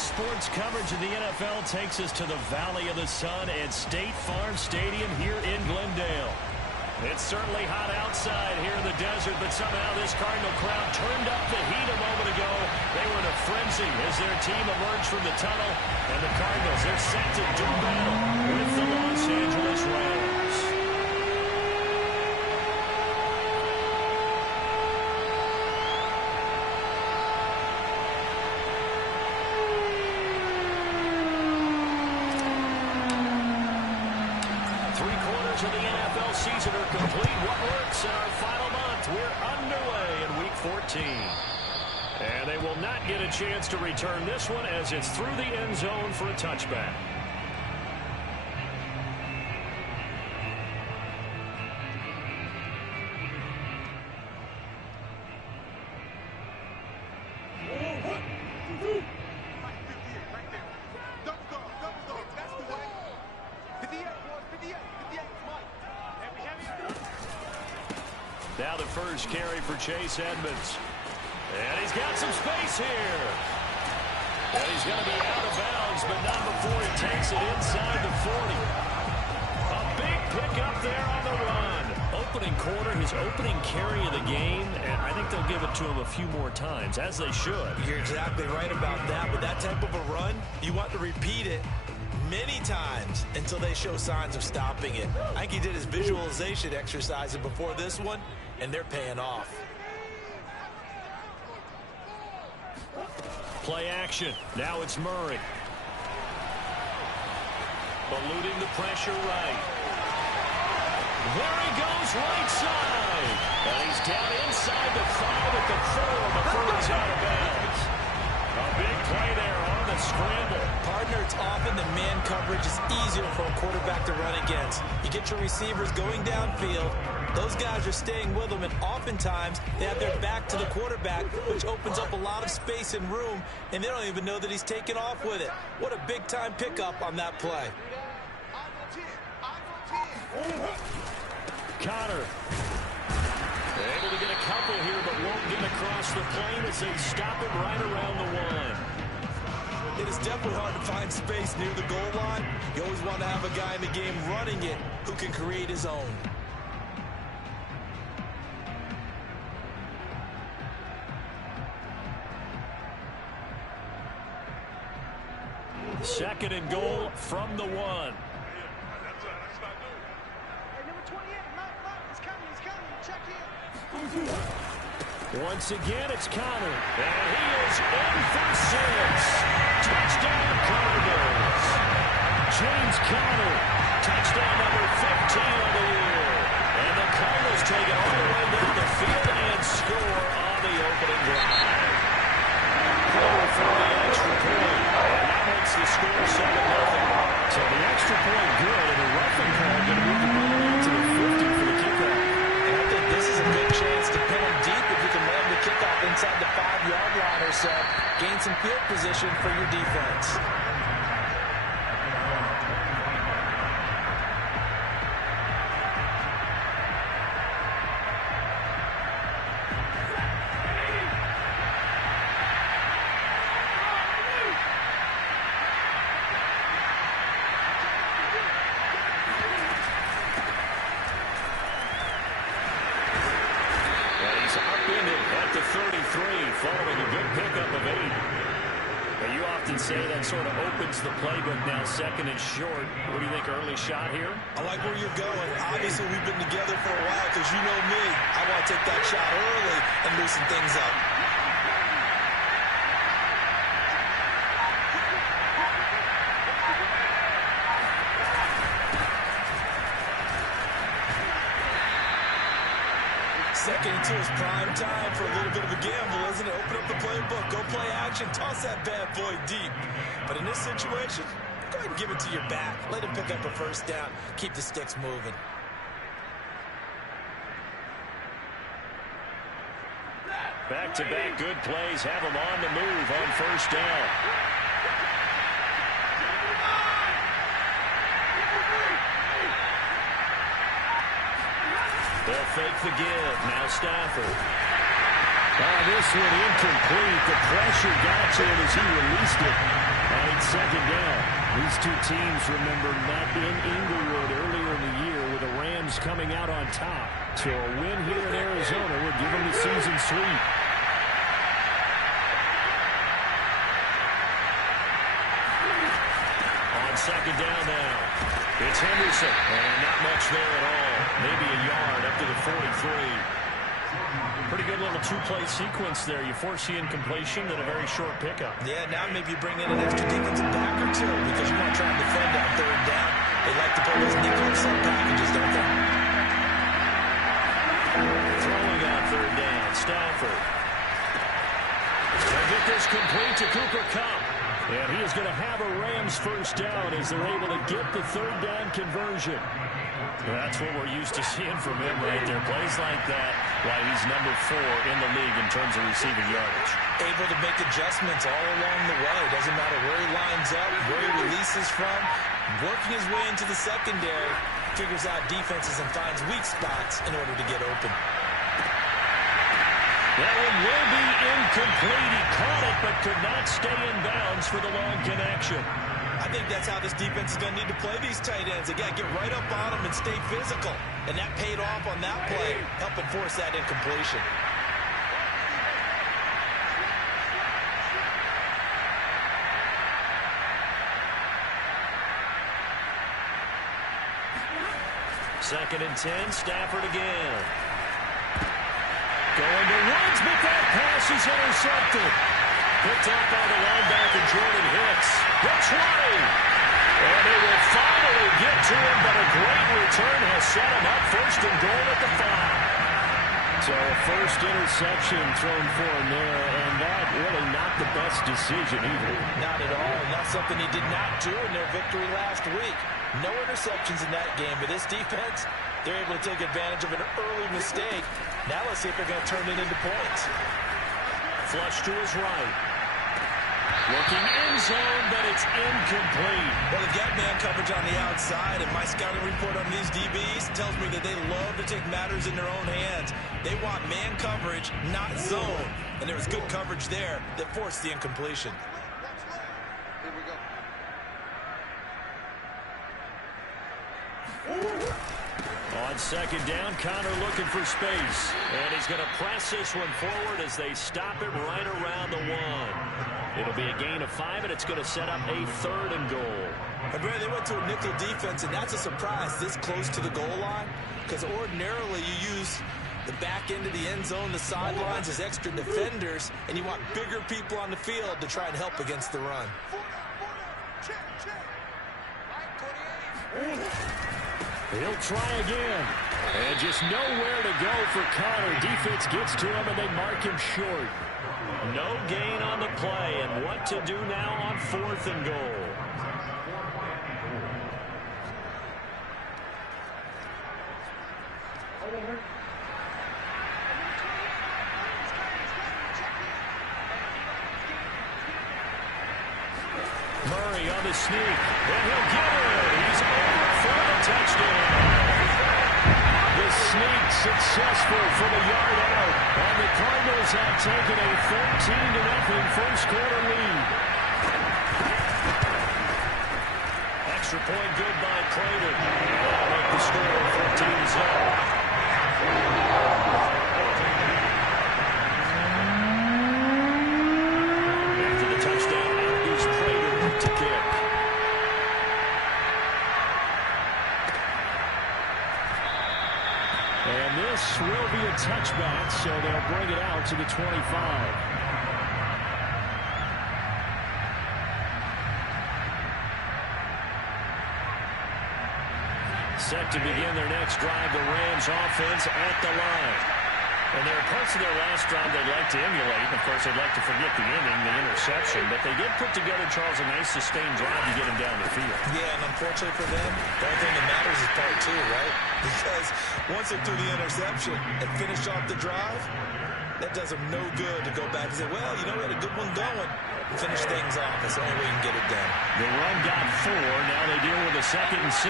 sports coverage of the NFL takes us to the Valley of the Sun at State Farm Stadium here in Glendale. It's certainly hot outside here in the desert, but somehow this Cardinal crowd turned up the heat a moment ago. They were in a frenzy as their team emerged from the tunnel, and the Cardinals, they're set to do battle with the Los Angeles Rams. Of the NFL season are complete. What works in our final month? We're underway in Week 14. And they will not get a chance to return this one as it's through the end zone for a touchback. Now the first carry for Chase Edmonds. And he's got some space here. And he's going to be out of bounds, but not before he takes it inside the 40. A big pickup there on the run. Opening quarter, his opening carry of the game, and I think they'll give it to him a few more times, as they should. You're exactly right about that. With that type of a run, you want to repeat it many times until they show signs of stopping it. I think he did his visualization exercise before this one, and they're paying off. Play action. Now it's Murray. Eluding the pressure right. There he goes, right side. And he's down inside the 5 at the 4 before he's out of bounds. A big play there on the scramble. Partner, it's often the man coverage is easier for a quarterback to run against. You get your receivers going downfield. Those guys are staying with them, and oftentimes they have their back to the quarterback, which opens up a lot of space and room, and they don't even know that he's taken off with it. What a big-time pickup on that play. Connor. Able to get a couple here, but won't get across the plane as they stop him right around the 1. It is definitely hard to find space near the goal line. You always want to have a guy in the game running it who can create his own. Second and goal from the 1. Once again, it's Connor. And he is in for 6. Touchdown, Cardinals. James Conner, touchdown number 15 of the year. And the Cardinals take it all the way down the field and score on the opening drive. Goal for the extra point. And that makes the score 7-0. So the extra point good, and the roughing call going to move the ball out to the 50 for the kickoff. And I think this is a good chance to pin him deep if you can land the kickoff inside the 5-yard line or so. Gain some field position for your defense. Following a good pickup of 8. Now you often say that sort of opens the playbook now, second and short. What do you think, early shot here? I like where you're going. Obviously, we've been together for a while because you know me. I want to take that shot early and loosen things up. Second and 2 is prime time for a little bit of a gamble, isn't it? Open up the playbook, go play action, toss that bad boy deep. But in this situation, go ahead and give it to your back. Let him pick up a first down. Keep the sticks moving. Back-to-back good plays have him on the move on first down. They'll fake the give. Now Stafford. This one incomplete. The pressure got to him as he released it. second down. These two teams, remember, met in Inglewood earlier in the year with the Rams coming out on top. So a win here in Arizona would give them the season sweep. On second down now, it's Henderson. And not much there at all. Maybe a yard up to the 43. Pretty good little two-play sequence there. You force the incompletion, then a very short pickup. Yeah, now maybe you bring in an extra defensive back or two because you want to try and defend that third down. They like to play those nickel sub packages, don't they? Throwing on third down, Stafford. They'll get this complete to Cooper Kupp. And he is going to have a Rams first down as they're able to get the third down conversion. That's what we're used to seeing from him right there. Plays like that, why he's number 4 in the league in terms of receiving yardage. Able to make adjustments all along the way. Doesn't matter where he lines up, where he releases from. Working his way into the secondary, figures out defenses and finds weak spots in order to get open. That one will be incomplete. He caught it but could not stay in bounds for the long connection. I think that's how this defense is going to need to play these tight ends. Again, get right up on them and stay physical. And that paid off on that play, helping force that incompletion. Second and 10, Stafford again. Going to Woods, but that pass is intercepted. Picked up by the linebacker, Jordan Hicks. The 20. And they will finally get to him, but a great return has set him up. First and goal at the 5. So a first interception thrown for him there, and that really not the best decision either. Not at all. And that's something he did not do in their victory last week. No interceptions in that game, but this defense, they're able to take advantage of an early mistake. Now let's see if they're going to turn it into points. Flush to his right. Looking in zone, but it's incomplete. Well, they've got man coverage on the outside, and my scouting report on these DBs tells me that they love to take matters in their own hands. They want man coverage, not zone. And there was good coverage there that forced the incompletion. Here we go. On second down, Connor looking for space. And he's going to press this one forward as they stop it right around the 1. It'll be a gain of 5, and it's going to set up a third and goal. And Brad, they went to a nickel defense, and that's a surprise this close to the goal line, because ordinarily you use the back end of the end zone, the sidelines as extra defenders, and you want bigger people on the field to try and help against the run. He'll try again. And just nowhere to go for Connor. Defense gets to him, and they mark him short. No gain on the play, and what to do now on 4th and goal. Murray on the sneak, and he'll get it. He's over for the touchdown. The sneak successful from a yard out, and the Cardinals have taken a 14-0 first quarter lead. Extra point good by Clayton. That'll make the score 14-0. After the touchdown, out is Prater to kick. And this will be a touchback, so they'll bring it out to the 25. Set to begin their next drive, the Rams offense at the line. And there are parts of their last drive they'd like to emulate. Of course, they'd like to forget the inning, the interception. But they did put together, Charles, a nice sustained drive to get him down the field. Yeah, and unfortunately for them, the only thing that matters is part 2, right? Because once they threw the interception and finished off the drive, that does them no good to go back and say, well, you know, we had a good one going. Finish things off. That's the only way you can get it done. The run got 4. Now they deal with a 2nd and 6.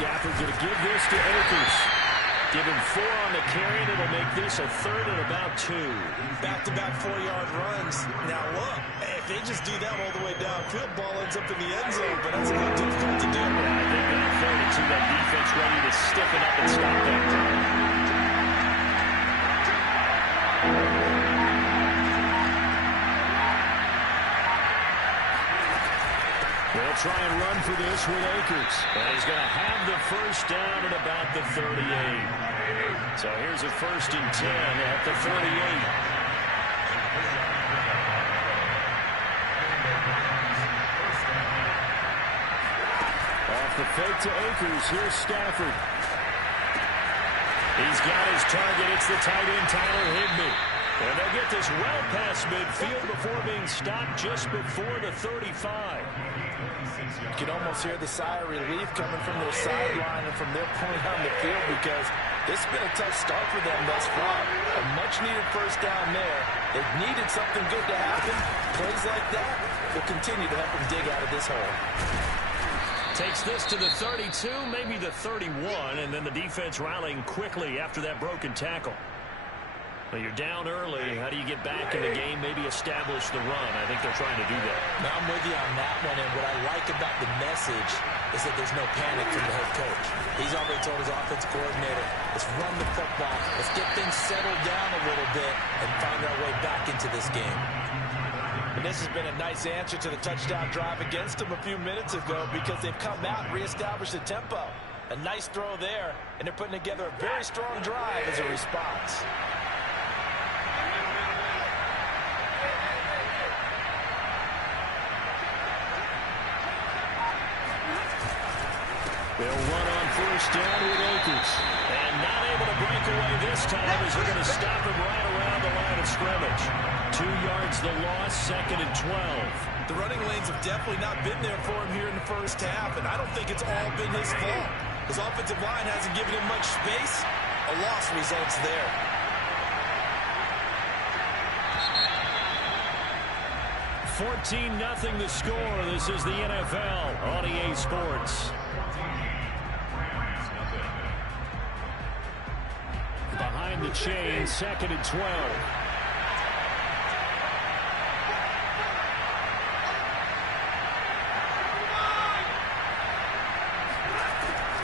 Stafford going to give this to Akers. Give him 4 on the carry, and it'll make this a 3rd and about 2. Back-to-back 4-yard runs. Now look, if they just do that all the way downfield, ball ends up in the end zone, but that's a little difficult to do. Yeah, I think on 3rd and 2, that defense ready to stiffen up and stop that drive. They'll try and run for this with Akers. And he's going to have the first down at about the 38. So here's a 1st and 10 at the 38. Off the fake to Akers. Here's Stafford. He's got his target. It's the tight end, Tyler Higbee. And they'll get this well past midfield before being stopped just before the 35. You can almost hear the sigh of relief coming from their sideline and from their point on the field, because this has been a tough start for them thus far. A much-needed first down there. They've needed something good to happen. Plays like that will continue to help them dig out of this hole. Takes this to the 32, maybe the 31, and then the defense rallying quickly after that broken tackle. Well, you're down early. How do you get back in the game, maybe establish the run? I think they're trying to do that. Now, I'm with you on that one, and what I like about the message is that there's no panic from the head coach. He's already told his offensive coordinator, let's run the football, let's get things settled down a little bit and find our way back into this game. And this has been a nice answer to the touchdown drive against them a few minutes ago, because they've come out and reestablished the tempo. A nice throw there, and they're putting together a very strong drive as a response. They'll run on first down with Akers. And not able to break away this time as they're going to stop him right around the line of scrimmage. 2 yards the loss, 2nd and 12. The running lanes have definitely not been there for him here in the first half, and I don't think it's all been his fault. His offensive line hasn't given him much space. A loss results there. $14-0 the score. This is the NFL on EA Sports. Behind the chain, 2nd and 12.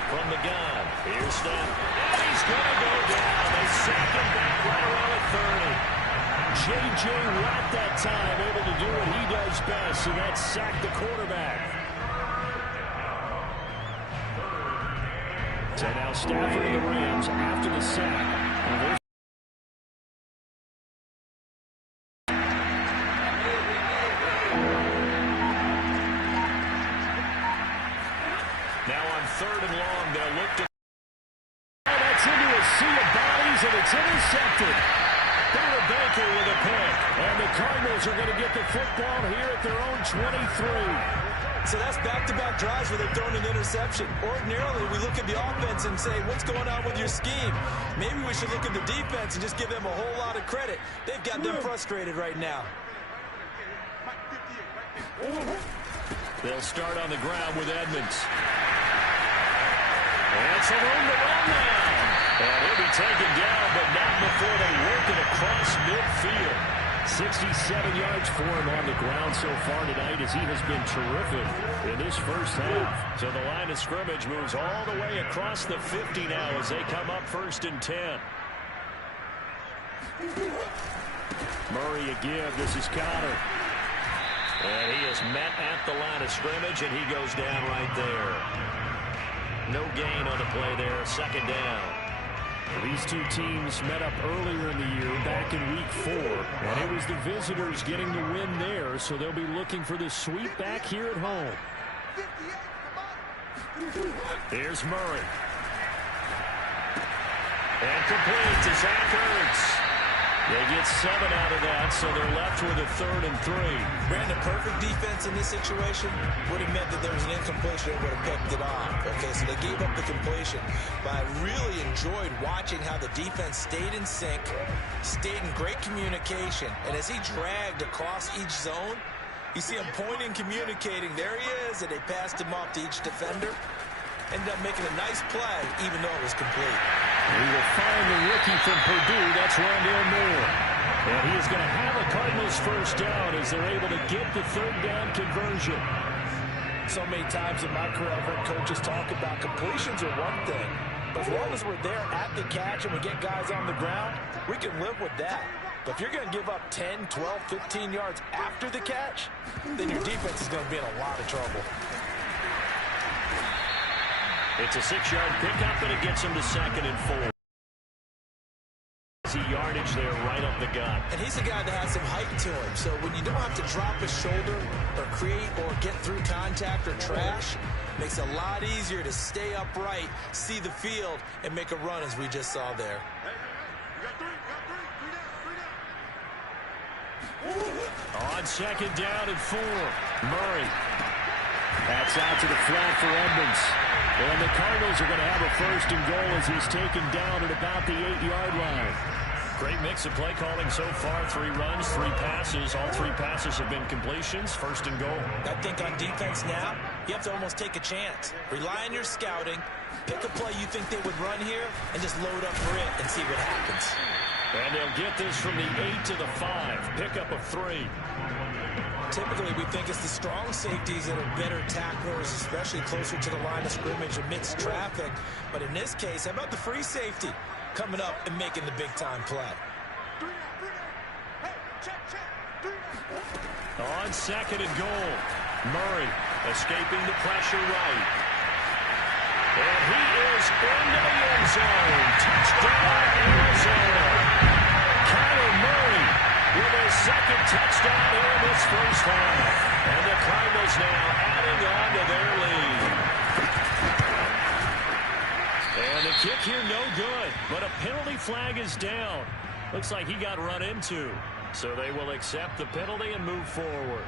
From the gun, here's Stafford. And he's going to go down. They sack him back right around the 30. J.J. Watt that time, able to do what he does best, and that's sack the quarterback. So now Stafford and the Rams after the sack. Now on 3rd and long, they'll look to... That's into a sea of bodies, and it's intercepted. Bader Baker with a pick. And the Cardinals are going to get the football here at their own 23. So that's back-to-back drives where they've thrown an interception. Ordinarily, we look at the offense and say, what's going on with your scheme? Maybe we should look at the defense and just give them a whole lot of credit. They've got them frustrated right now. They'll start on the ground with Edmonds. And some room to run now. And he'll be taken down, but not before they work it across midfield. 67 yards for him on the ground so far tonight, as he has been terrific in this first half. So the line of scrimmage moves all the way across the 50 now as they come up 1st and 10. Murray a give. This is Connor. And he is met at the line of scrimmage, and he goes down right there. No gain on the play there. 2nd down. These two teams met up earlier in the year, back in week 4. And it was the visitors getting the win there, so they'll be looking for the sweep back here at home. Here's Murray. And complete to Zach Ertz. They get 7 out of that, so they're left with a 3rd and 3. Brandon, perfect defense in this situation would have meant that there was an incompletion that would have picked it off. Okay, so they gave up the completion. But I really enjoyed watching how the defense stayed in sync, stayed in great communication. And as he dragged across each zone, you see him pointing, communicating. There he is, and they passed him off to each defender. Ended up making a nice play, even though it was complete. We will find the rookie from Purdue. That's Rondale Moore. And he is going to have a Cardinals first down as they're able to get the third down conversion. So many times in my career, I've heard coaches talk about completions are one thing. But as long as we're there at the catch and we get guys on the ground, we can live with that. But if you're going to give up 10, 12, 15 yards after the catch, then your defense is going to be in a lot of trouble. It's a 6-yard pickup, and it gets him to 2nd and 4. Yardage there right up the gut. And he's a guy that has some height to him. So when you don't have to drop his shoulder or create or get through contact or trash, it makes it a lot easier to stay upright, see the field, and make a run as we just saw there. On 2nd down and 4. Murray. That's out to the flat for Edmonds. And the Cardinals are going to have a 1st and goal as he's taken down at about the 8-yard line. Great mix of play calling so far. 3 runs, 3 passes. All 3 passes have been completions. 1st and goal. I think on defense now, you have to almost take a chance. Rely on your scouting. Pick a play you think they would run here and just load up for it and see what happens. And they'll get this from the 8 to the 5. Pickup of 3. Typically, we think it's the strong safeties that are better tacklers, especially closer to the line of scrimmage amidst traffic. But in this case, how about the free safety coming up and making the big-time play? On 2nd and goal, Murray escaping the pressure right. And he is into the end zone. Touchdown, Arizona. Kyler Murray with his 2nd touchdown here in this first half. And the Cardinals now adding on to their lead. And the kick here no good, but a penalty flag is down. Looks like he got run into. So they will accept the penalty and move forward.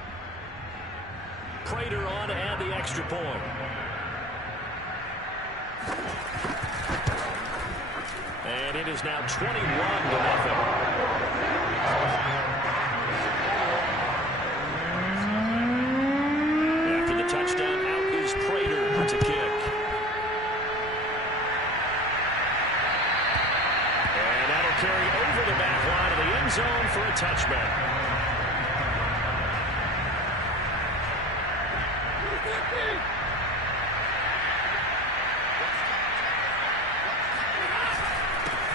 Prater on to add the extra point. And it is now 21-0. After the touchdown, out is Prater to kick. And that'll carry over the back line of the end zone for a touchback.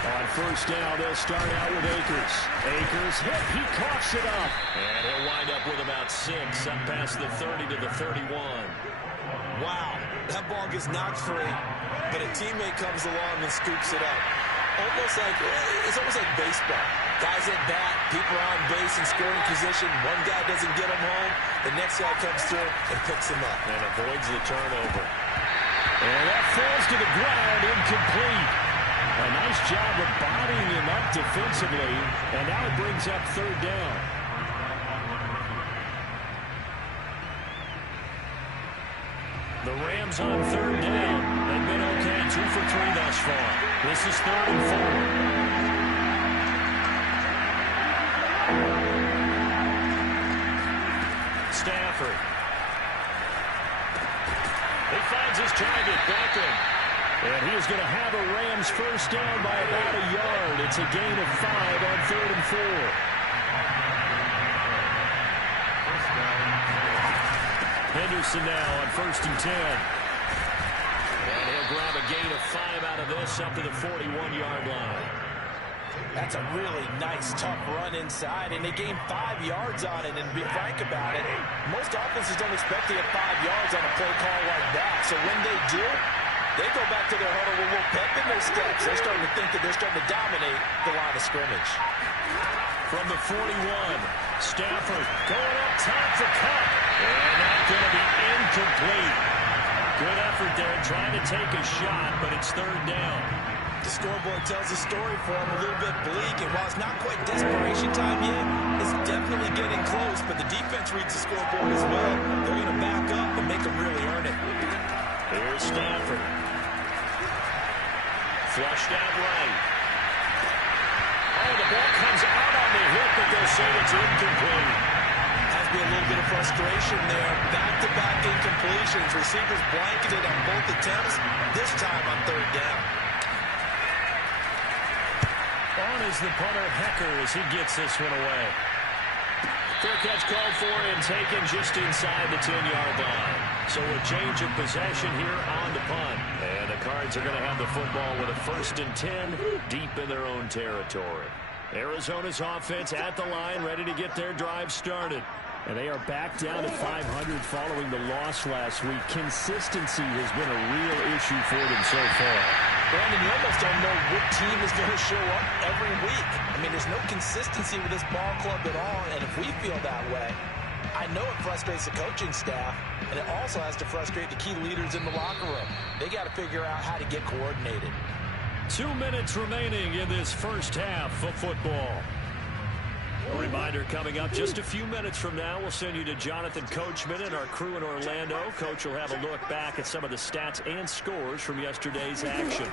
On 1st down, they'll start out with Akers. Akers hit, he coughs it up. And he'll wind up with about 6, up past the 30 to the 31. Wow, that ball gets knocked free, but a teammate comes along and scoops it up. It's almost like baseball. Guys at bat, people are on base in scoring position. One guy doesn't get him home. The next guy comes through and picks him up. And avoids the turnover. And that falls to the ground, incomplete. A nice job of bodying him up defensively. And now it brings up 3rd down. The Rams on 3rd down. They've been okay, 2 for 3 thus far. This is 3rd and 4. Stafford. He finds his target, Beckham. And he is going to have a Rams first down by about a yard. It's a gain of 5 on 3rd and 4. Henderson now on 1st and 10. And he'll grab a gain of 5 out of this up to the 41-yard line. That's a really nice, tough run inside, and they gained 5 yards on it. And to be frank about it, most offenses don't expect to get 5 yards on a play call like that. So when they do, they go back to their huddle with a little pep in their steps. They're starting to think that they're starting to dominate the line of scrimmage. From the 41, Stafford going up top for Kupp. And that's going to be incomplete. Good effort there trying to take a shot, but it's 3rd down. The scoreboard tells a story for them, a little bit bleak, and while it's not quite desperation time yet, it's definitely getting close, but the defense reads the scoreboard as well. They're going to back up and make them really earn it. Here's Stafford. Flushed out right. Oh, the ball comes out on the hit, but they'll say it's incomplete. Has to be a little bit of frustration there. Back-to-back incompletions. Receivers blanketed on both attempts, this time on 3rd down. On is the punter, Hecker, as he gets this one away. Fair catch called for and taken just inside the 10-yard line. So a change of possession here on the punt. And the Cards are going to have the football with a 1st and 10 deep in their own territory. Arizona's offense at the line, ready to get their drive started. And they are back down at 500 following the loss last week. Consistency has been a real issue for them so far. Brandon, you almost don't know what team is going to show up every week. I mean, there's no consistency with this ball club at all, and if we feel that way, I know it frustrates the coaching staff, and it also has to frustrate the key leaders in the locker room. They got to figure out how to get coordinated. 2 minutes remaining in this first half of football. A reminder coming up just a few minutes from now. We'll send you to Jonathan Coachman and our crew in Orlando. Coach will have a look back at some of the stats and scores from yesterday's action.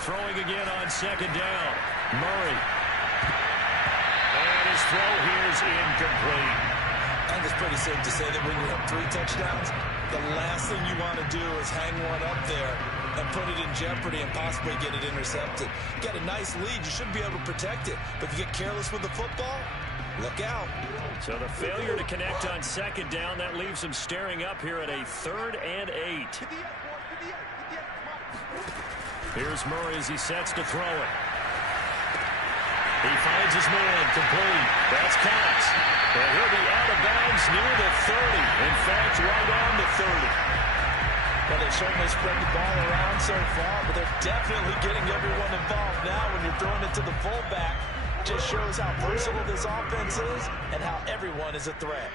Throwing again on 2nd down. Murray. And his throw here is incomplete. I think it's pretty safe to say that when you have 3 touchdowns, the last thing you want to do is hang one up there and put it in jeopardy and possibly get it intercepted. You got a nice lead. You should be able to protect it. But if you get careless with the football, look out. So the failure to connect on 2nd down, that leaves him staring up here at a 3rd and 8. Here's Murray as he sets to throw it. He finds his man, complete. That's Cox. And he'll be out of bounds near the 30. In fact, right on the 30. Well, they've certainly spread the ball around so far, but they're definitely getting everyone involved now when you're throwing it to the fullback. Just shows how versatile this offense is and how everyone is a threat.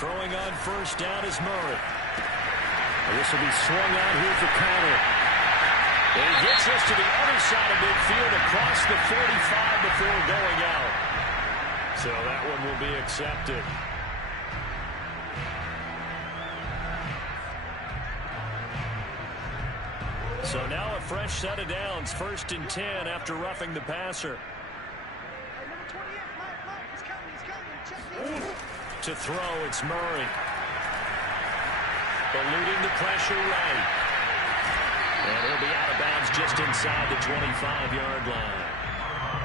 Throwing on 1st down is Murray. And this will be swung out here for counter. And he gets this to the other side of midfield across the 45 before going out. So that one will be accepted. So now a fresh set of downs. 1st and 10 after roughing the passer. To throw, it's Murray. Eluding the pressure right. And he'll be out of bounds just inside the 25-yard line.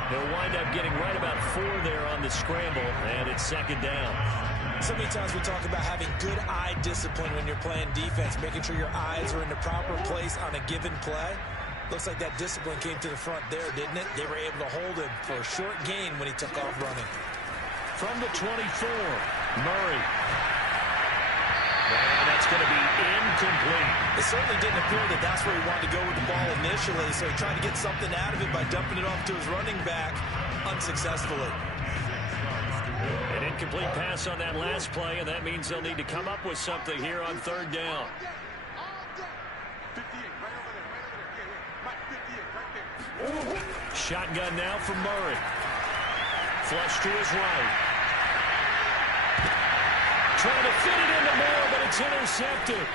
He'll wind up getting right about 4 there on the scramble, and it's 2nd down. So many times we talk about having good eye discipline when you're playing defense, making sure your eyes are in the proper place on a given play. Looks like that discipline came to the front there, didn't it? They were able to hold him for a short gain when he took off running. From the 24, Murray. And that's going to be incomplete. It certainly didn't appear that that's where he wanted to go with the ball initially, so he tried to get something out of it by dumping it off to his running back unsuccessfully. An incomplete pass on that last play, and that means they'll need to come up with something here on 3rd down. Shotgun now for Murray. Flush to his right. Trying to fit it into Moore, but it's intercepted.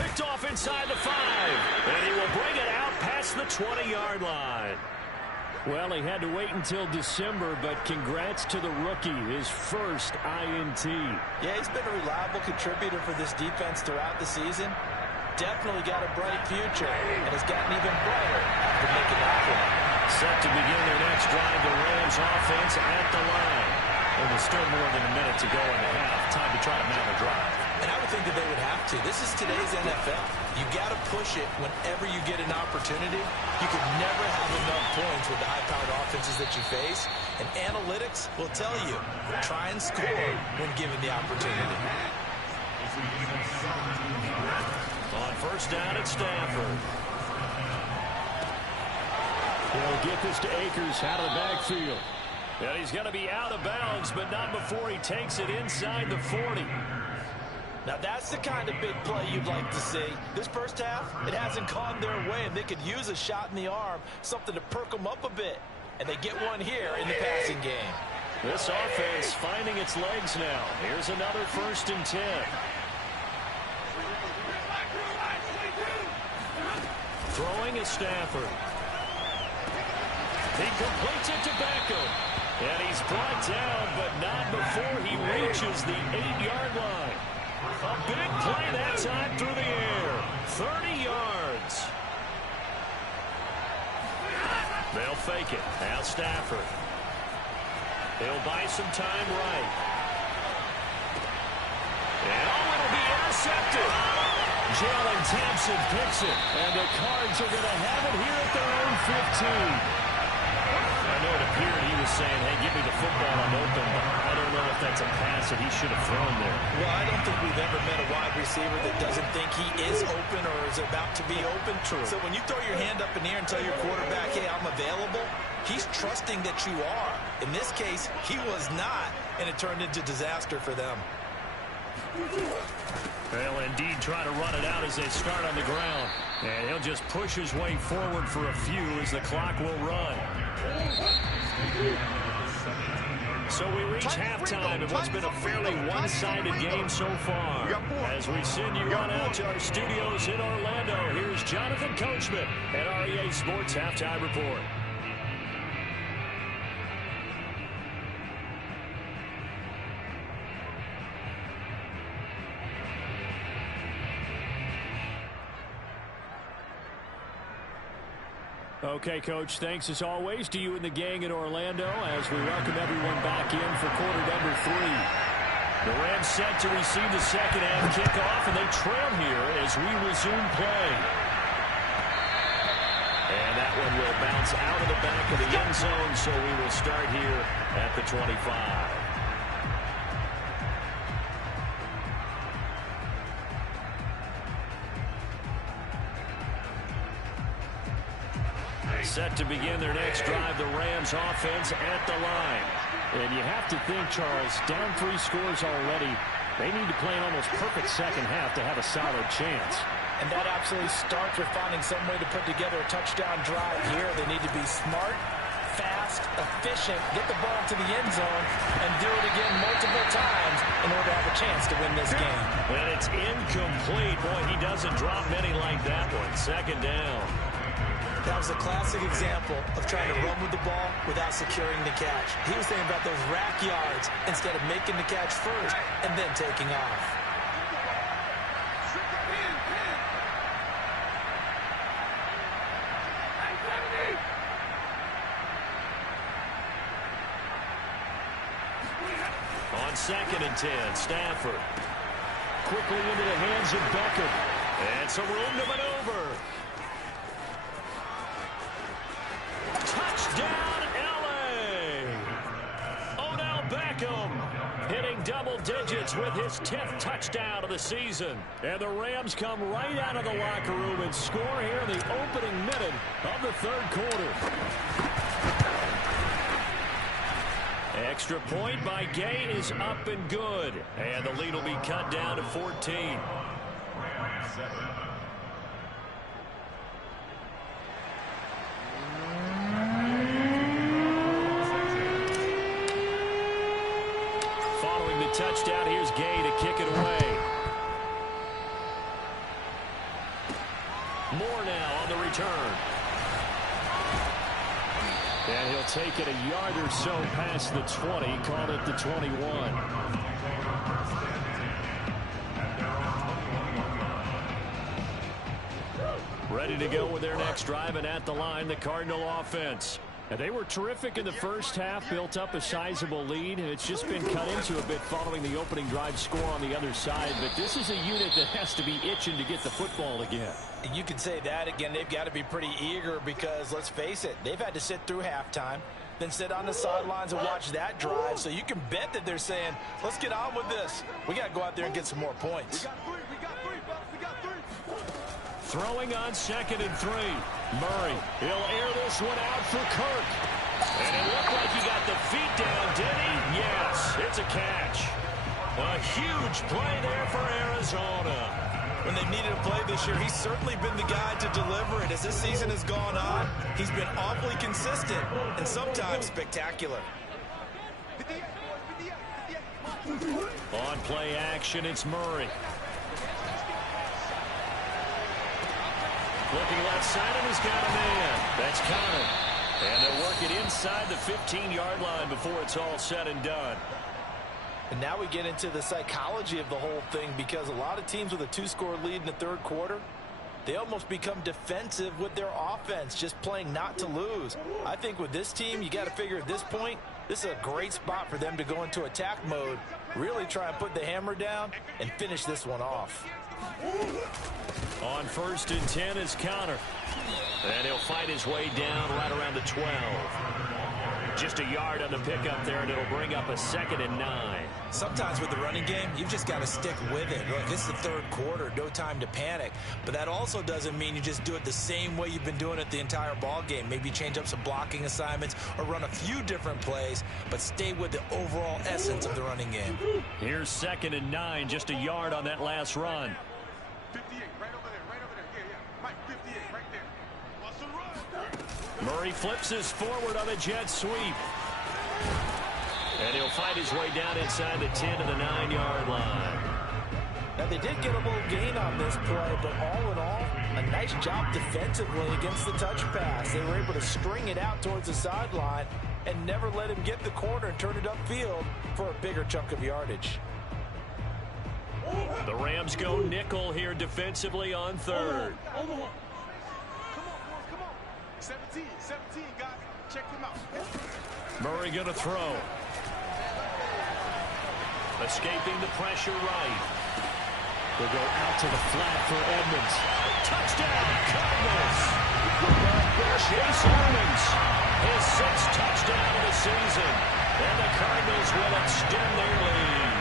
Picked off inside the 5. And he will bring it out past the 20-yard line. Well, he had to wait until December, but congrats to the rookie, his first INT. Yeah, he's been a reliable contributor for this defense throughout the season. Definitely got a bright future, and has gotten even brighter after making that play. Set to begin their next drive, the Rams offense at the line. And there's still more than a minute to go in the half. Time to try to mount a drive. And I would think that they would have to. This is today's NFL. You got to push it whenever you get an opportunity. You can never have enough points with the high-powered offenses that you face. And analytics will tell you, try and score when given the opportunity. On 1st down at Stafford. He'll get this to Akers out of the backfield. And he's going to be out of bounds, but not before he takes it inside the 40. Now that's the kind of big play you'd like to see. This first half, it hasn't gone their way, and they could use a shot in the arm, something to perk them up a bit. And they get one here in the passing game. This offense finding its legs now. Here's another 1st and 10. Throwing is Stafford. He completes it to Beckham. And he's brought down, but not before he reaches the 8-yard line. A big play that time through the air. 30 yards. They'll fake it. Now Stafford. He'll buy some time right. And it'll be intercepted. Jalen Thompson picks it. And the Cards are going to have it here at their own 15. I know it appeared he was saying, hey, give me the football, I'm open, but I don't know if that's a pass that he should have thrown there. Well, I don't think we've ever met a wide receiver that doesn't think he is open or is about to be open. True. So when you throw your hand up in the air and tell your quarterback, hey, I'm available, he's trusting that you are. In this case, he was not, and it turned into disaster for them. They'll indeed try to run it out as they start on the ground. And he'll just push his way forward for a few as the clock will run. So we reach halftime in what's been a fairly one-sided game so far. As we send you on out to our studios in Orlando, here's Jonathan Coachman at REA Sports Halftime Report. Okay, Coach, thanks as always to you and the gang in Orlando as we welcome everyone back in for quarter number 3. The Rams set to receive the second half kickoff, and they trail here as we resume play. And that one will bounce out of the back of the end zone, so we will start here at the 25. Set to begin their next drive, the Rams offense at the line. And you have to think, Charles, down 3 scores already. They need to play an almost perfect second half to have a solid chance. And that absolutely starts with finding some way to put together a touchdown drive here. They need to be smart, fast, efficient, get the ball to the end zone, and do it again multiple times in order to have a chance to win this game. And it's incomplete. Boy, he doesn't drop many like that one. Second down. That was a classic example of trying to run with the ball without securing the catch. He was thinking about those rack yards instead of making the catch first and then taking off. On 2nd and 10, Stafford. Quickly into the hands of Beckham. And some room to maneuver. Touchdown, L.A. Odell Beckham hitting double digits with his 10th touchdown of the season. And the Rams come right out of the locker room and score here in the opening minute of the 3rd quarter. Extra point by Gay is up and good. And the lead will be cut down to 14. Following the touchdown, here's Gay to kick it away. Moore now on the return. And he'll take it a yard or so past the 20, called it the 21. Ready to go with their next drive, and at the line, the Cardinal offense. And they were terrific in the first half, built up a sizable lead, and it's just been cut into a bit following the opening drive score on the other side. But this is a unit that has to be itching to get the football again. You can say that again. They've got to be pretty eager because, let's face it, they've had to sit through halftime, then sit on the sidelines and watch that drive. So you can bet that they're saying, let's get on with this. We got to go out there and get some more points. We got three. Throwing on 2nd and 3. Murray, he'll air this one out for Kirk. And it looked like he got the feet down, did he? Yes, it's a catch. A huge play there for Arizona. When they've needed a play this year, he's certainly been the guy to deliver it. As this season has gone on, he's been awfully consistent and sometimes spectacular. On play action, it's Murray. Looking left side, and he's got a man. That's Connor. And they'll work it inside the 15-yard line before it's all said and done. And now we get into the psychology of the whole thing, because a lot of teams with a 2-score lead in the 3rd quarter, they almost become defensive with their offense, just playing not to lose. I think with this team, you got to figure at this point, this is a great spot for them to go into attack mode, really try and put the hammer down and finish this one off. On 1st and 10 is Conner. And he'll fight his way down right around the 12. Just a yard on the pickup there, and it'll bring up a 2nd and 9. Sometimes with the running game, you've just got to stick with it. Look, this is the 3rd quarter, no time to panic. But that also doesn't mean you just do it the same way you've been doing it the entire ball game. Maybe change up some blocking assignments or run a few different plays, but stay with the overall essence of the running game. Here's 2nd and 9, just a yard on that last run. 58, right over there, right over there. Yeah. Mike, 58, right there. What's the run? Murray flips his forward on a jet sweep. And he'll fight his way down inside the 10 to the 9-yard line. Now, they did get a little gain on this play, but all in all, a nice job defensively against the touch pass. They were able to string it out towards the sideline and never let him get the corner and turn it upfield for a bigger chunk of yardage. The Rams go nickel here defensively on 3rd. Come on, boys, come on. 17, guys. Check them out. Murray going to throw. Escaping the pressure right. Will go out to the flat for Edmonds. Touchdown, Cardinals! Chase Edmonds, his 6th touchdown of the season. And the Cardinals will extend their lead.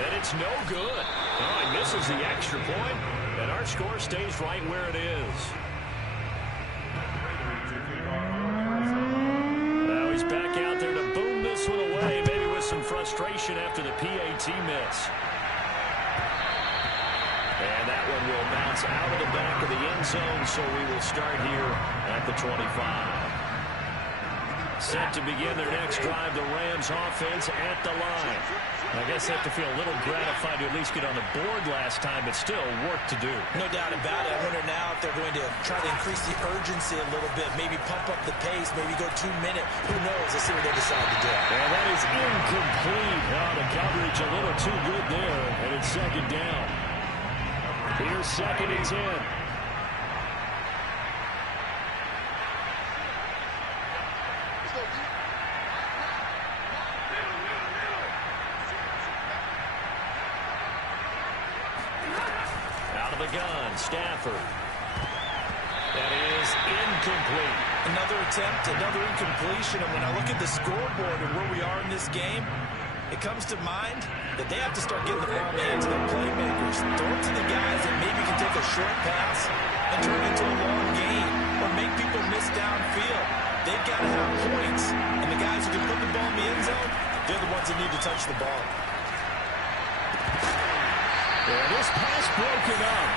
And it's no good. Oh, he misses the extra point, and our score stays right where it is. Now he's back out there to boom this one away, maybe with some frustration after the PAT miss. And that one will bounce out of the back of the end zone, so we will start here at the 25. Set to begin their next drive, the Rams offense at the line. I guess they have to feel a little gratified to at least get on the board last time, but still work to do. No doubt about it. I wonder now if they're going to try to increase the urgency a little bit, maybe pump up the pace, maybe go 2-minute. Who knows? Let's see what they decide to do. And that is incomplete. Oh, the coverage a little too good there, and it's 2nd down. Here's 2nd and 10. Stafford. That is incomplete. Another attempt, another incompletion. And when I look at the scoreboard and where we are in this game, it comes to mind that they have to start getting the ball in the hands of their playmakers. Throw it to the guys that maybe can take a short pass and turn it into a long gain or make people miss downfield. They've got to have points. And the guys who can put the ball in the end zone, they're the ones that need to touch the ball. Yeah, this pass broken up.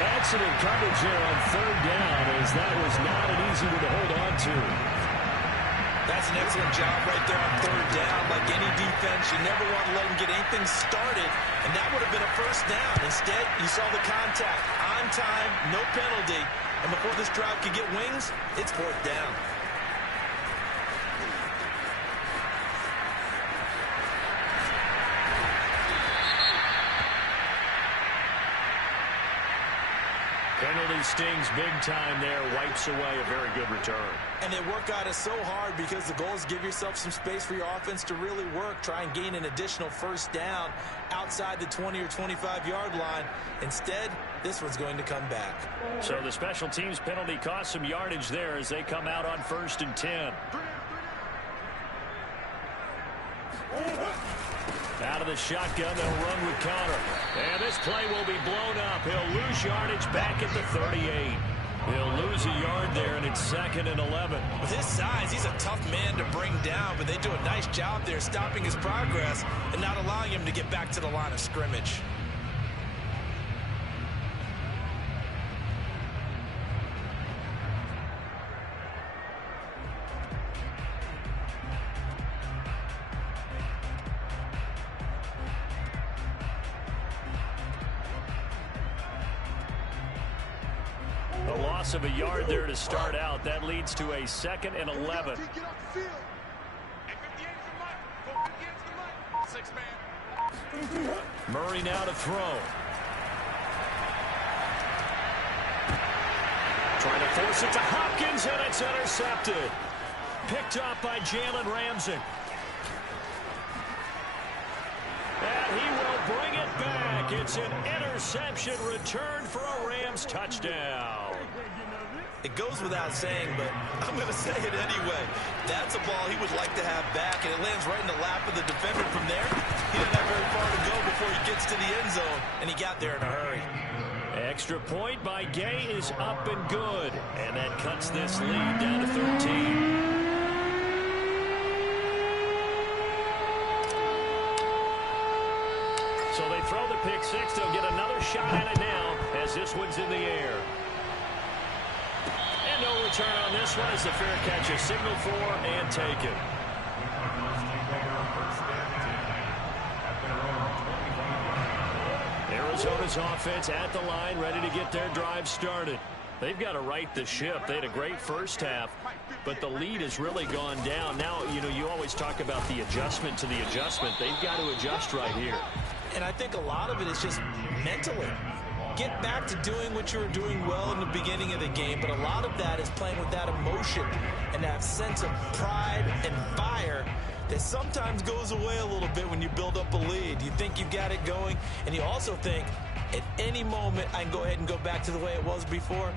Excellent coverage there on 3rd down, as that was not an easy one to hold on to. That's an excellent job right there on 3rd down. Like any defense, you never want to let them get anything started, and that would have been a 1st down. Instead, you saw the contact on time, no penalty, and before this drive could get wings, it's 4th down. Penalty stings big time there, wipes away a very good return. And they work on it so hard because the goal is give yourself some space for your offense to really work. Try and gain an additional 1st down outside the 20 or 25-yard line. Instead, this one's going to come back. So the special teams penalty cost some yardage there as they come out on 1st and 10. Out of the shotgun, they'll run with Conner. And this play will be blown up. He'll lose yardage back at the 38. He'll lose a yard there, and it's 2nd and 11. With his size, he's a tough man to bring down, but they do a nice job there stopping his progress and not allowing him to get back to the line of scrimmage. Of a yard there to start out. That leads to a 2nd and 11. Get off the field. And 58 is the mic. 58 is the mic. 6 man. Murray now to throw. Trying to force it to Hopkins, and it's intercepted. Picked up by Jalen Ramsey. And he will bring it back. It's an interception return for a Rams touchdown. It goes without saying, but I'm going to say it anyway. That's a ball he would like to have back, and it lands right in the lap of the defender from there. He didn't have very far to go before he gets to the end zone, and he got there in a hurry. Extra point by Gay is up and good, and that cuts this lead down to 13. So they throw the pick six. They'll get another shot at it now as this one's in the air. And no return on this one as the fair catch is signaled for and taken. Arizona's offense at the line, ready to get their drive started. They've got to right the ship. They had a great first half, but the lead has really gone down. Now, you know, you always talk about the adjustment to the adjustment. They've got to adjust right here. And I think a lot of it is just mentally. Get back to doing what you were doing well in the beginning of the game, but a lot of that is playing with that emotion and that sense of pride and fire that sometimes goes away a little bit when you build up a lead. You think you've got it going, and you also think at any moment I can go ahead and go back to the way it was before.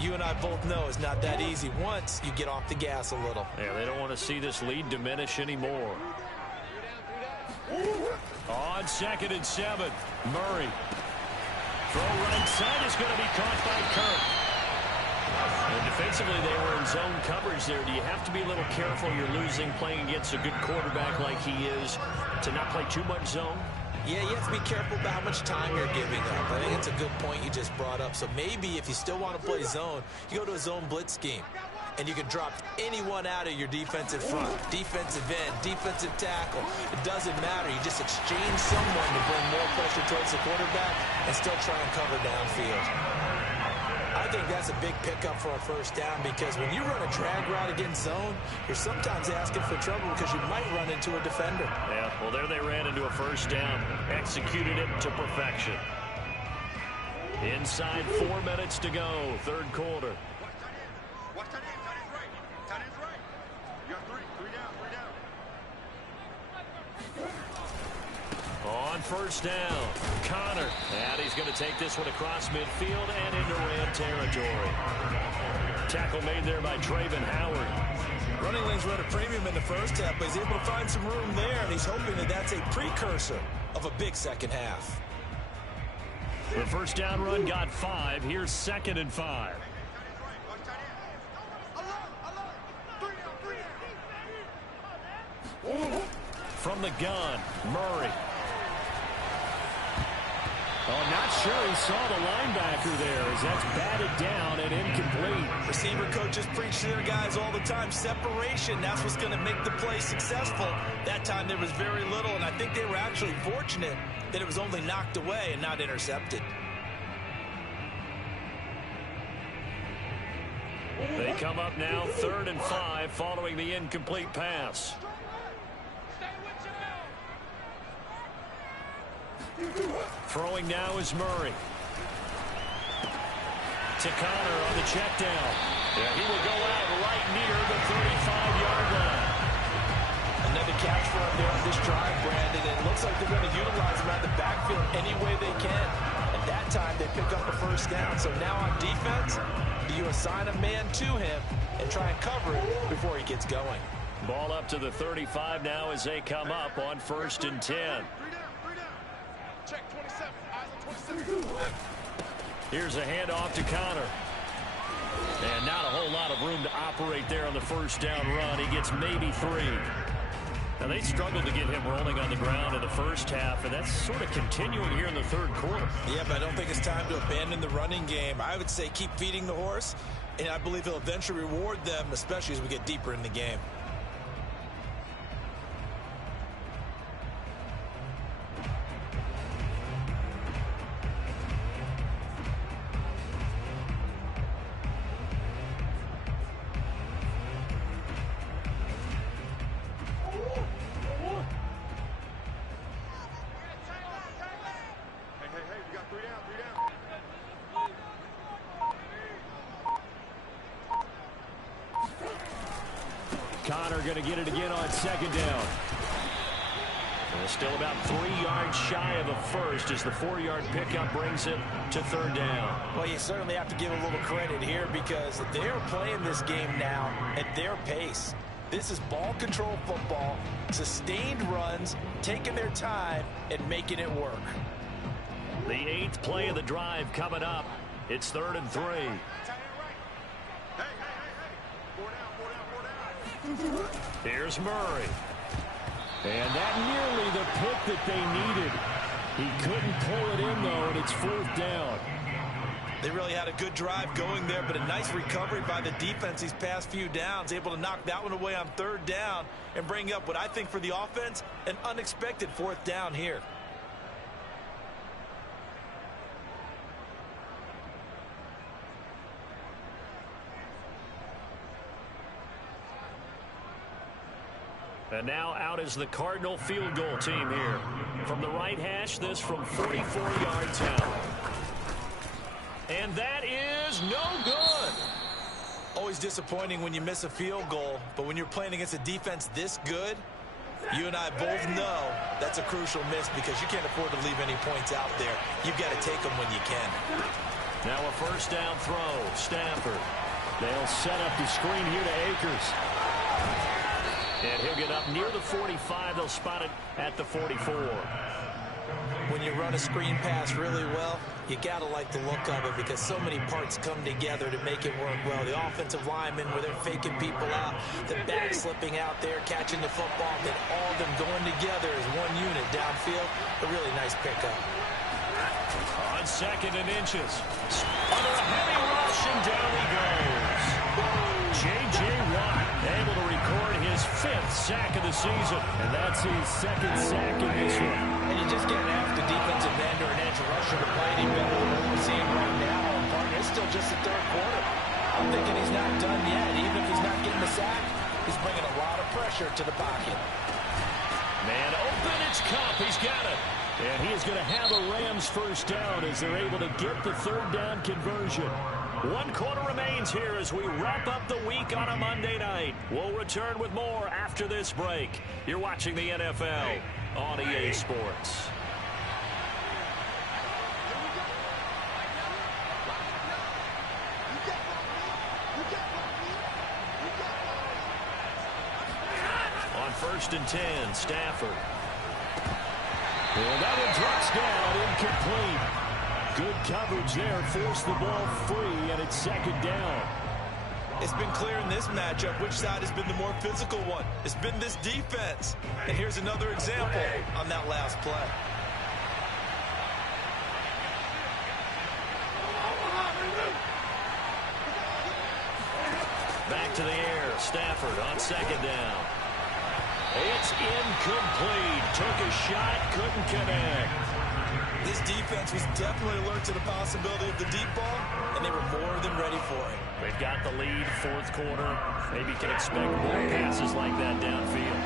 You and I both know it's not that easy once you get off the gas a little. Yeah, they don't want to see this lead diminish anymore. On 2nd and 7, Murray. Throw right side is going to be caught by Kirk. And defensively, they were in zone coverage there. Do you have to be a little careful? You're losing playing against a good quarterback like he is to not play too much zone? Yeah, you have to be careful about how much time you're giving up. I think it's a good point you just brought up. So maybe if you still want to play zone, you go to a zone blitz scheme. And you can drop anyone out of your defensive front, defensive end, defensive tackle. It doesn't matter. You just exchange someone to bring more pressure towards the quarterback and still try and cover downfield. I think that's a big pickup for a first down because when you run a drag route against zone, you're sometimes asking for trouble because you might run into a defender. Yeah, well, there they ran into a first down, executed it to perfection. Inside 4 minutes to go, third quarter. Watch tight end. Tight end's right. Tight end's right. You got three down. On first down, Connor. And he's going to take this one across midfield and into Ram territory. Tackle made there by Travin Howard. Running lanes were at a premium in the first half, but he's able to find some room there, and he's hoping that that's a precursor of a big second half. The first down run got 5. Here's 2nd and 5. From the gun, Murray. Oh, not sure he saw the linebacker there as that's batted down and incomplete. Receiver coaches preach to their guys all the time. Separation, that's what's going to make the play successful. That time there was very little, and I think they were actually fortunate that it was only knocked away and not intercepted. They come up now 3rd and 5 following the incomplete pass. Throwing now is Murray. To Connor on the check down. Yeah, he will go out right near the 35-yard line. Another catch for him there on this drive, Brandon. And it looks like they're going to utilize him out the backfield any way they can. At that time, they pick up a first down. So now on defense, do you assign a man to him and try and cover it before he gets going? Ball up to the 35 now as they come up on 1st and 10. Check 27. Eyes on 27. Here's a handoff to Connor. And not a whole lot of room to operate there on the first down run. He gets maybe 3. Now, they struggled to get him rolling on the ground in the first half, and that's sort of continuing here in the third quarter. Yeah, but I don't think it's time to abandon the running game. I would say keep feeding the horse, and I believe he'll eventually reward them, especially as we get deeper in the game. going to get it again on second down. Well, still about 3 yards shy of a first as the 4-yard pickup brings him to third down. Well, you certainly have to give a little credit here because they're playing this game now at their pace. This is ball control football, sustained runs, taking their time and making it work. The 8th play of the drive coming up. It's 3rd and 3. Here's Murray. And that nearly the pick that they needed. He couldn't pull it in, though, and it's 4th down. They really had a good drive going there, but a nice recovery by the defense these past few downs, able to knock that one away on 3rd down and bring up what I think for the offense, an unexpected 4th down here. And now out is the Cardinal field goal team here. From the right hash, this from 44 yards out. And that is no good. Always disappointing when you miss a field goal, but when you're playing against a defense this good, you and I both know that's a crucial miss because you can't afford to leave any points out there. You've got to take them when you can. Now a 1st down throw. Stafford. They'll set up the screen here to Akers. And he'll get up near the 45. They'll spot it at the 44. When you run a screen pass really well, you got to like the look of it because so many parts come together to make it work well. The offensive linemen, where they're faking people out, the back slipping out there, catching the football, then all of them going together as one unit downfield. A really nice pickup. On 2nd and inches. Under a heavy rush, and down he goes. J.J. Watt able to record his 5th sack of the season. And that's his 2nd sack in this one. And you just can't ask the defensive end or an edge rusher to play any better than what we're seeing right now. Partner, it's still just the 3rd quarter. I'm thinking he's not done yet. Even if he's not getting the sack, he's bringing a lot of pressure to the pocket. Man open, it's Kupp. He's got it. And he is going to have a Rams 1st down as they're able to get the 3rd down conversion. 1 quarter remains here as we wrap up the week on a Monday night. We'll return with more after this break. You're watching the NFL on EA Sports. On 1st and 10, Stafford. And that one drops down, incomplete. Good coverage there, forced the ball free, and it's 2nd down. It's been clear in this matchup which side has been the more physical one. It's been this defense. And here's another example on that last play. Back to the air, Stafford on 2nd down. It's incomplete. Took a shot, couldn't connect. This defense was definitely alert to the possibility of the deep ball, and they were more than ready for it. They've got the lead, 4th quarter. Maybe can expect more passes like that downfield.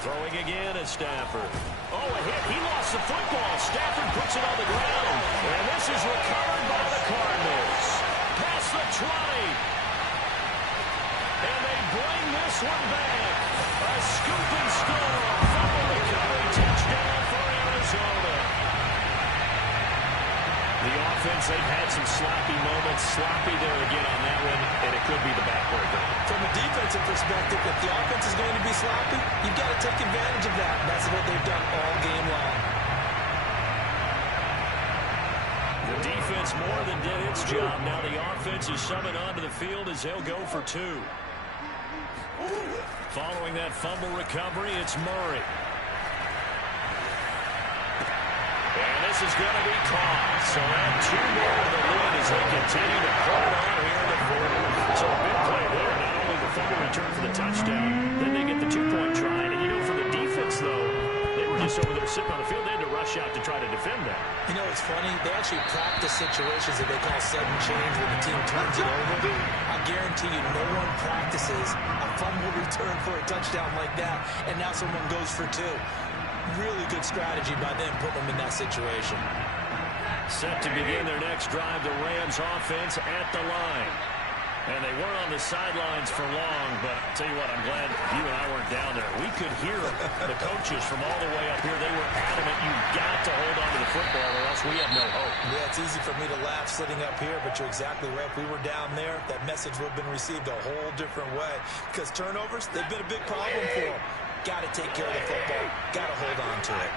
Throwing again is Stafford. Oh, a hit. He lost the football. Stafford puts it on the ground. And this is recovered by the Cardinals. Past the 20. And they bring this one back. A scoop and score. Fumble recovery. Touchdown for Arizona. The offense, they've had some sloppy moments. Sloppy there again on that one. And it could be the backbreaker. From a defensive perspective, if the offense is going to be sloppy, you've got to take advantage of that. And that's what they've done all game long. The defense more than did its job. Now the offense is summoned onto the field as they'll go for 2. Following that fumble recovery, it's Murray. And this is going to be caught. So add 2 more to the lead as they continue to hold on here in the 4th. So a big play there. Not only the fumble return for the touchdown, then they get the 2-point try. And you know, for the defense, though, they were just over there sitting on the field. They had to rush out to try to defend that. You know, it's funny. They actually practice situations that they call sudden change when the team turns it over. I guarantee you no one practices a fumble return for a touchdown like that, and now someone goes for two. Really good strategy by them putting them in that situation. Set to begin their next drive, the Rams offense at the line. And they weren't on the sidelines for long, but I'll tell you what, I'm glad you and I weren't down there. We could hear the coaches from all the way up here. They were adamant, you've got to hold on to the football or else we have no hope. Yeah, it's easy for me to laugh sitting up here, but you're exactly right. If we were down there, that message would have been received a whole different way. Because turnovers, they've been a big problem for them. Got to take care of the football. Got to hold on to it.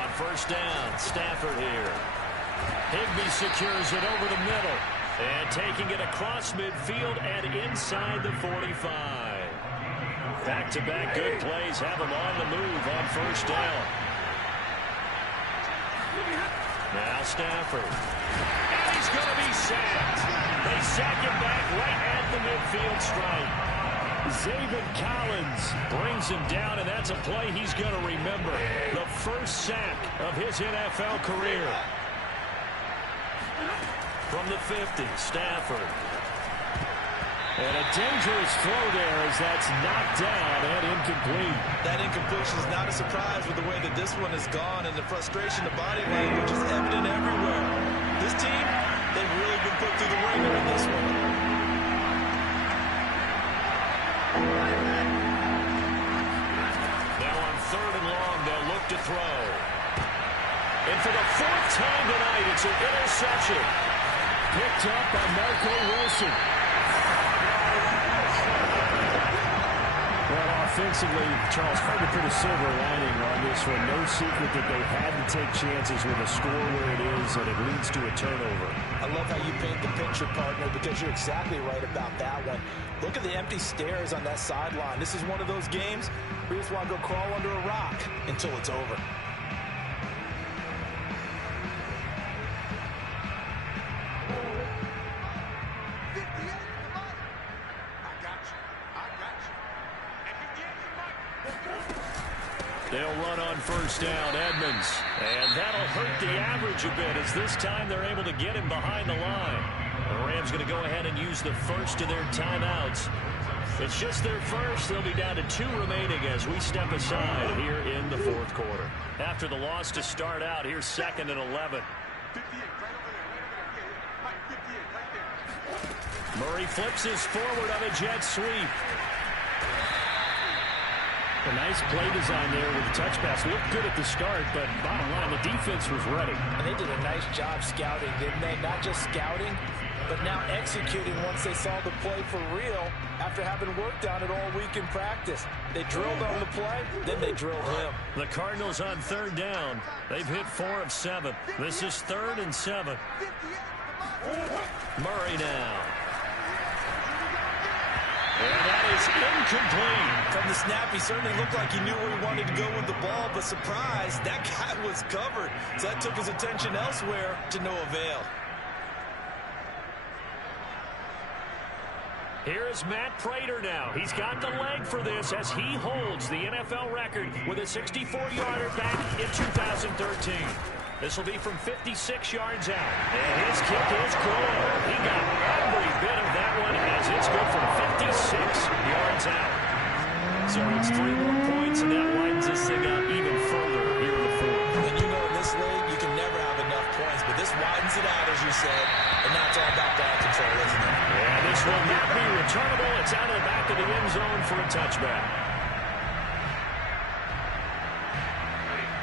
On first down, Stafford here. Higbee secures it over the middle. And taking it across midfield and inside the 45. Back-to-back good plays have him on the move on first down. Now Stafford. And he's going to be sacked. They sack him back right at the midfield stripe. Zaven Collins brings him down, and that's a play he's going to remember. The first sack of his NFL career. From the 50, Stafford. And a dangerous throw there as that's knocked down and incomplete. That incompletion is not a surprise with the way that this one has gone, and the frustration, the body language is evident everywhere. This team, they've really been put through the ringer in this one. Now on third and long, they'll look to throw. And for the fourth time tonight, it's an interception. Picked up by Marco Wilson. Well, offensively, Charles, hard to put a silver lining on this one. No secret that they had to take chances with a score where it is, and it leads to a turnover. I love how you paint the picture, partner, because you're exactly right about that one. Look at the empty stares on that sideline. This is one of those games where you just want to go crawl under a rock until it's over. They'll run on first down, Edmonds. And that'll hurt the average a bit as this time they're able to get him behind the line. The Rams going to go ahead and use the first of their timeouts. It's just their first. They'll be down to 2 remaining as we step aside here in the fourth quarter. After the loss to start out, here's 2nd and 11. 58, right over there, right over there. Yeah, yeah. Mike, 58, right there. Murray flips his forward on a jet sweep. A nice play design there with the touch pass. Looked good at the start, but bottom line, the defense was ready. And they did a nice job scouting, didn't they? Not just scouting, but now executing once they saw the play for real after having worked on it all week in practice. They drilled on the play, then they drilled him. The Cardinals on third down. They've hit 4 of 7. This is 3rd and 7. Murray now. And that is incomplete. From the snap, he certainly looked like he knew where he wanted to go with the ball, but surprise, that guy was covered. So that took his attention elsewhere to no avail. Here is Matt Prater now. He's got the leg for this as he holds the NFL record with a 64-yarder back in 2013. This will be from 56 yards out. And his kick is good. He got every bit of that one as it's good from 56 yards out. So it's 3 more points, and that widens this thing out even further here in the fourth. And you know in this league, you can never have enough points, but this widens it out, as you said, and now it's all about ball control, isn't it? And this will not be returnable. It's out of the back of the end zone for a touchback.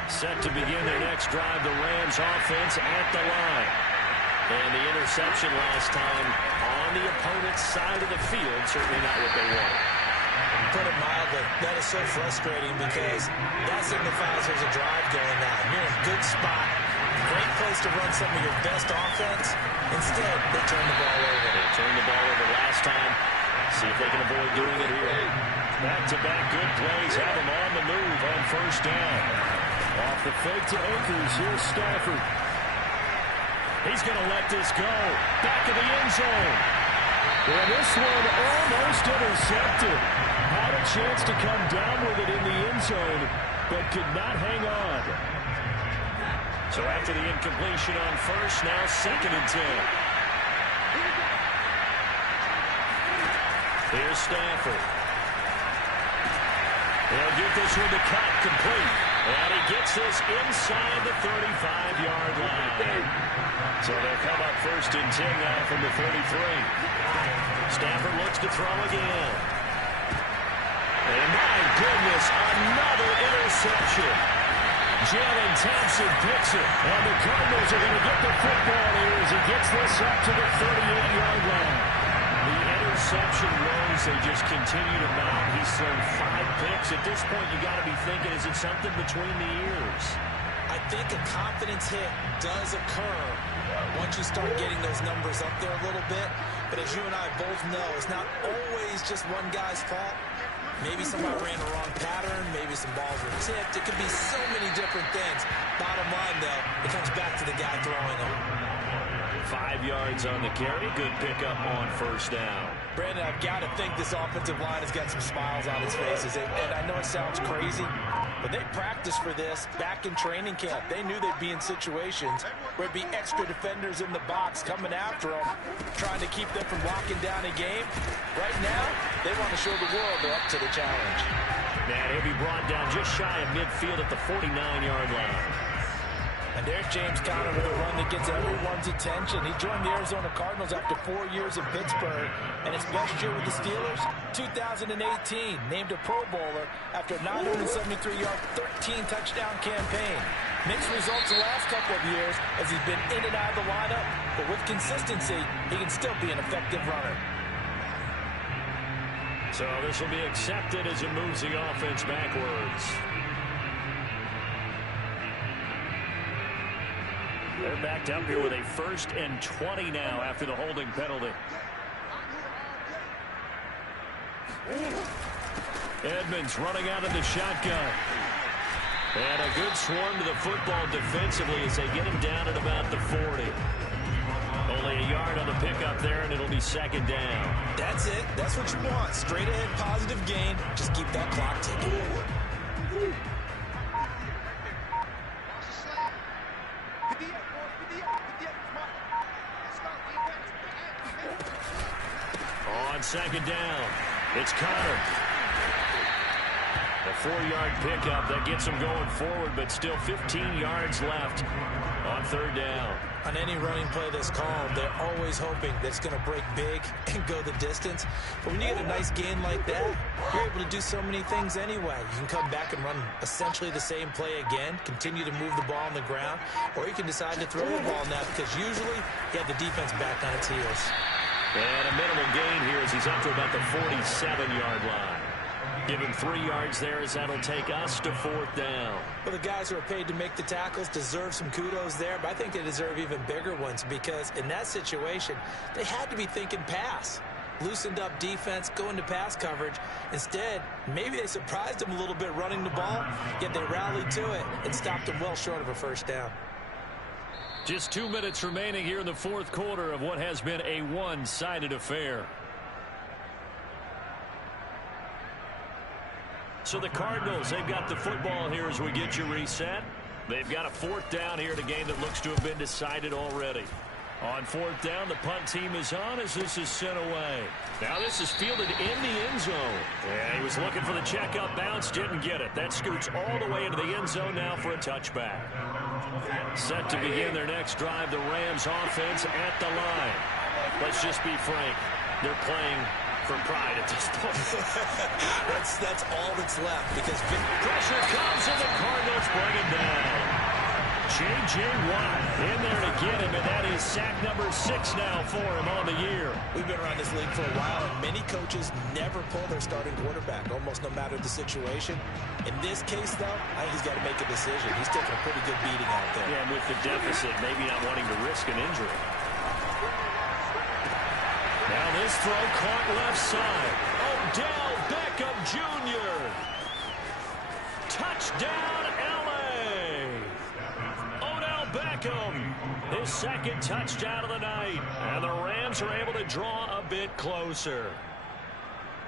Set to begin their next drive, the Rams offense at the line. And the interception last time on the opponent's side of the field, certainly not what they wanted. Put it mildly, that is so frustrating because that signifies there's a drive going on. You're in a good spot, great place to run some of your best offense. Instead, they turn the ball over. They turned the ball over last time. See if they can avoid doing it here. Back-to-back good plays have them on the move on first down. Off the fake to Akers, here's Stafford. He's going to let this go. Back of the end zone. And this one almost intercepted. How Had a chance to come down with it in the end zone, but could not hang on. So after the incompletion on first, now 2nd and 10. Here's Stafford. He'll get this one to cut complete. And he gets this inside the 35-yard line. So they'll come up 1st and 10 now from the 33. Stafford looks to throw again. And my goodness, another interception. Jalen Thompson picks it. And the Cardinals are going to get the football here as he gets this up to the 38-yard line. The interception woes, they just continue to mount. He's thrown 5 picks. At this point, you got to be thinking, is it something between the ears? I think a confidence hit does occur once you start getting those numbers up there a little bit. But as you and I both know, it's not always just one guy's fault. Maybe somebody ran the wrong pattern. Maybe some balls were tipped. It could be so many different things. Bottom line, though, it comes back to the guy throwing them. 5 yards on the carry. Good pickup on 1st down. Brandon, I've got to think this offensive line has got some smiles on its faces. And I know it sounds crazy, but they practiced for this back in training camp. They knew they'd be in situations where it'd be extra defenders in the box coming after them, trying to keep them from locking down a game. Right now, they want to show the world they're up to the challenge. Man, he'll be brought down just shy of midfield at the 49-yard line. And there's James Conner with a run that gets everyone's attention. He joined the Arizona Cardinals after 4 years in Pittsburgh. And his best year with the Steelers, 2018. Named a Pro Bowler after a 973-yard, 13-touchdown campaign. Mixed results the last couple of years as he's been in and out of the lineup. But with consistency, he can still be an effective runner. So this will be accepted as it moves the offense backwards. They're backed up here with a 1st and 20 now after the holding penalty. Edmonds running out of the shotgun. And a good swarm to the football defensively as they get him down at about the 40. Only a yard on the pickup there, and it'll be 2nd down. That's it. That's what you want. Straight ahead, positive gain. Just keep that clock ticking. On 2nd down, it's Conner. A 4-yard pickup that gets him going forward, but still 15 yards left on 3rd down. On any running play that's called, they're always hoping that it's going to break big and go the distance. But when you get a nice gain like that, you're able to do so many things anyway. You can come back and run essentially the same play again, continue to move the ball on the ground, or you can decide to throw the ball now because usually you have the defense back on its heels. And a minimal gain here as he's up to about the 47-yard line. Give him 3 yards there as that'll take us to 4th down. Well, the guys who are paid to make the tackles deserve some kudos there, but I think they deserve even bigger ones because in that situation, they had to be thinking pass. Loosened up defense, going to pass coverage. Instead, maybe they surprised him a little bit running the ball, yet they rallied to it and stopped him well short of a 1st down. Just 2 minutes remaining here in the 4th quarter of what has been a one-sided affair. So the Cardinals, they've got the football here as we get you reset. They've got a 4th down here in a game that looks to have been decided already. On 4th down, the punt team is on as this is sent away. Now this is fielded in the end zone. And he was looking for the checkup bounce, didn't get it. That scoots all the way into the end zone now for a touchback. Set to begin their next drive, the Rams offense at the line. Let's just be frank. They're playing for pride at this point. That's all that's left because pressure comes and the Cardinals bring him down. J.J. Watt in there to get him, and that is sack number 6 now for him on the year. We've been around this league for a while, and many coaches never pull their starting quarterback, almost no matter the situation. In this case, though, I think he's got to make a decision. He's taking a pretty good beating out there. Yeah, and with the deficit, maybe not wanting to risk an injury. Now this throw caught left side. Odell Beckham Jr. Touchdown, L.A. Odell Beckham, his 2nd touchdown of the night. And the Rams are able to draw a bit closer.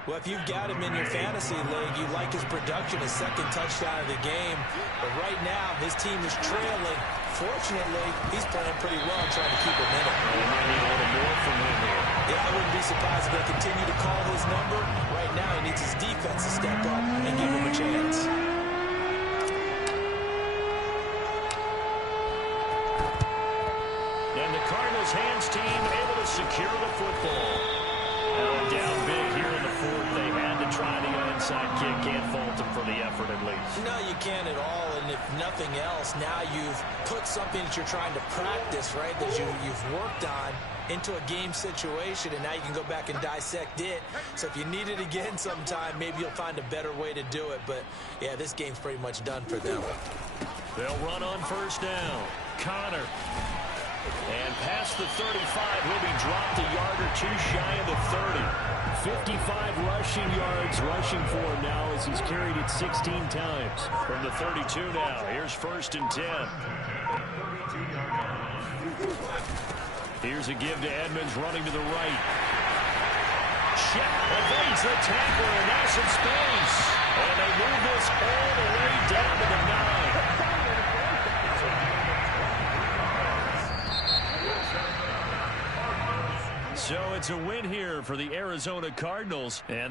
Well, if you've got him in your fantasy league, you like his production, his second touchdown of the game. But right now, his team is trailing. Fortunately, he's playing pretty well and trying to keep him in it. They might need a little more from him here. Yeah, I wouldn't be surprised if they continue to call his number. Right now, he needs his defense to step up and give him a chance. And the Cardinals hands team able to secure the football. Now down big here in the fourth. They had to try the onside kick. Can't fault them for the effort at least. No, you can't at all. And if nothing else, now you've put something that you're trying to practice, right, that you've worked on into a game situation, and now you can go back and dissect it. So if you need it again sometime, maybe you'll find a better way to do it. But, yeah, this game's pretty much done for them. They'll run on first down. Connor. And past the 35, he'll be dropped a yard or two shy of the 30. 55 rushing yards rushing for him now as he's carried it 16 times. From the 32 now, here's 1st and 10. Here's a give to Edmonds running to the right. Check evades the tackler and now some space. And they move this all the way down to the 9. So it's a win here for the Arizona Cardinals. And